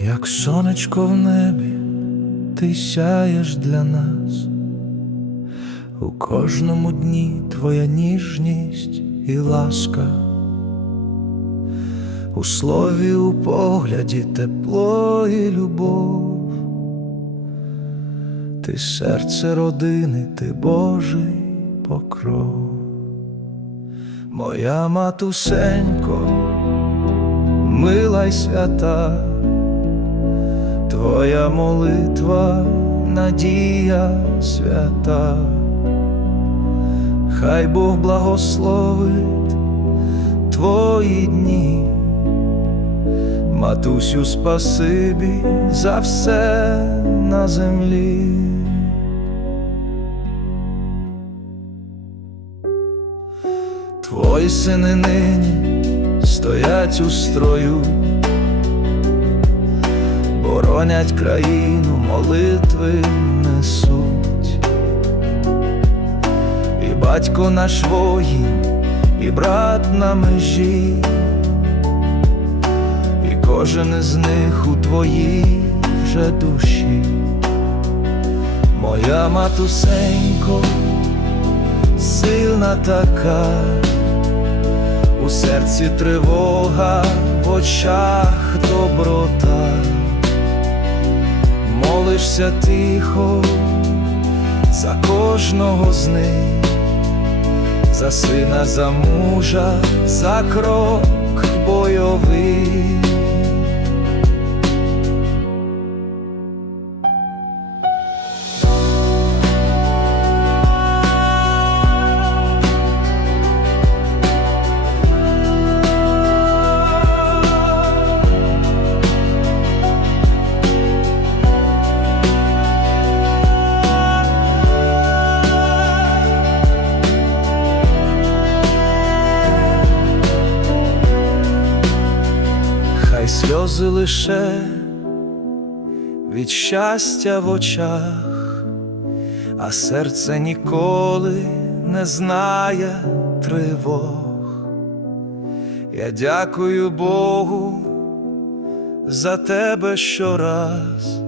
як сонечко в небі, ти сяєш для нас. У кожному дні твоя ніжність і ласка, у слові, у погляді тепло і любов, ти серце родини, ти Божий покров, моя матусенько, мила й свята, твоя молитва, надія свята. Хай Бог благословить твої дні, матусю, спасибі за все на землі. Твої сини нині стоять у строю, боронять країну, молитви несуть. І батько наш воїн, і брат на межі, і кожен із них у твоїй вже душі, моя матусенько, сильна така, у серці тривога, в очах доброта, молишся тихо за кожного з них, за сина, за мужа, за крок бойовий. Сльози лише від щастя в очах, а серце ніколи не знає тривог. Я дякую Богу за тебе щораз.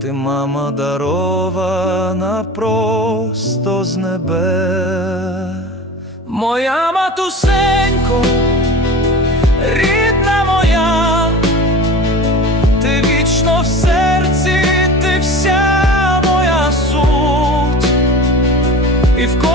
Ти, мама, дарована просто з небес. Моя матусенько, рідна. If